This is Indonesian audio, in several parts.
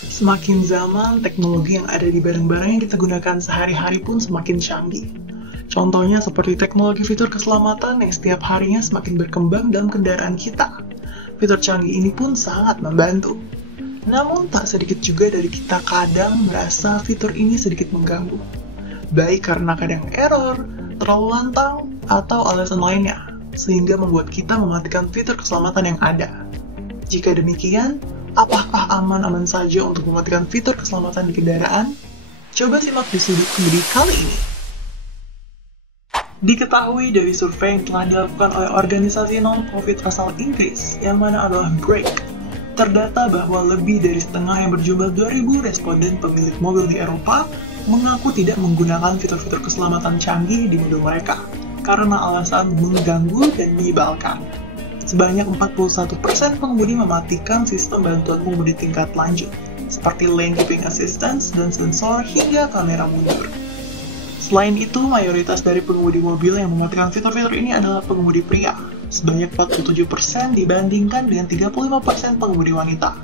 Semakin zaman, teknologi yang ada di barang-barang yang kita gunakan sehari-hari pun semakin canggih. Contohnya seperti teknologi fitur keselamatan yang setiap harinya semakin berkembang dalam kendaraan kita. Fitur canggih ini pun sangat membantu. Namun tak sedikit juga dari kita kadang merasa fitur ini sedikit mengganggu. Baik karena kadang error, terlalu lantang, atau alasan lainnya, sehingga membuat kita mematikan fitur keselamatan yang ada. Jika demikian, apakah aman-aman saja untuk mematikan fitur keselamatan di kendaraan? Coba simak di sudut kemudi kali ini. Diketahui dari survei yang telah dilakukan oleh organisasi non-profit asal Inggris, yang mana adalah Break, terdata bahwa lebih dari setengah yang berjumlah 2.000 responden pemilik mobil di Eropa mengaku tidak menggunakan fitur-fitur keselamatan canggih di mobil mereka, karena alasan mengganggu dan menyebalkan. Sebanyak 41% pengemudi mematikan sistem bantuan pengemudi tingkat lanjut, seperti lane keeping assistance dan sensor hingga kamera mundur. Selain itu, mayoritas dari pengemudi mobil yang mematikan fitur-fitur ini adalah pengemudi pria, sebanyak 47% dibandingkan dengan 35% pengemudi wanita.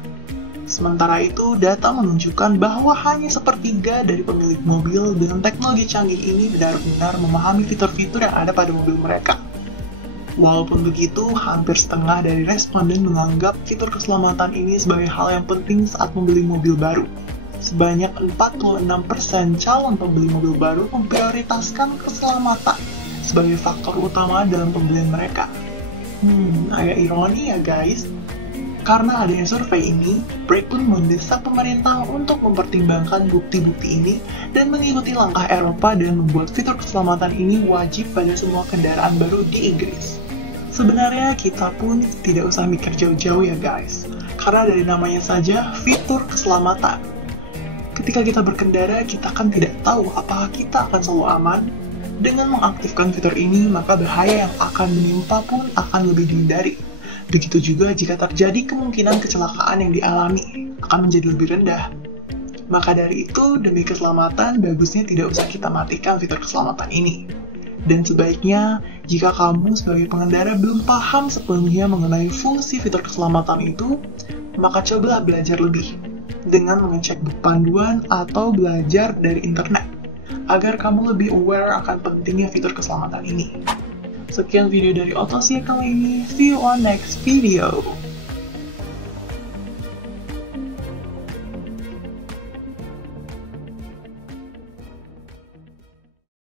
Sementara itu, data menunjukkan bahwa hanya sepertiga dari pemilik mobil dengan teknologi canggih ini benar-benar memahami fitur-fitur yang ada pada mobil mereka. Walaupun begitu, hampir setengah dari responden menganggap fitur keselamatan ini sebagai hal yang penting saat membeli mobil baru. Sebanyak 46% calon pembeli mobil baru memprioritaskan keselamatan sebagai faktor utama dalam pembelian mereka. Agak ironi ya guys. Karena adanya survei ini, Break pun mendesak pemerintah untuk mempertimbangkan bukti-bukti ini dan mengikuti langkah Eropa dan membuat fitur keselamatan ini wajib pada semua kendaraan baru di Inggris. Sebenarnya kita pun tidak usah mikir jauh-jauh ya guys, karena dari namanya saja fitur keselamatan. Ketika kita berkendara, kita kan tidak tahu apakah kita akan selalu aman. Dengan mengaktifkan fitur ini, maka bahaya yang akan menimpa pun akan lebih dihindari. Begitu juga jika terjadi kemungkinan kecelakaan yang dialami akan menjadi lebih rendah. Maka dari itu, demi keselamatan, bagusnya tidak usah kita matikan fitur keselamatan ini. Dan sebaiknya, jika kamu sebagai pengendara belum paham sepenuhnya mengenai fungsi fitur keselamatan itu, maka cobalah belajar lebih dengan mengecek buku panduan atau belajar dari internet, agar kamu lebih aware akan pentingnya fitur keselamatan ini. Sekian video dari Otosia kali ini, see you on next video.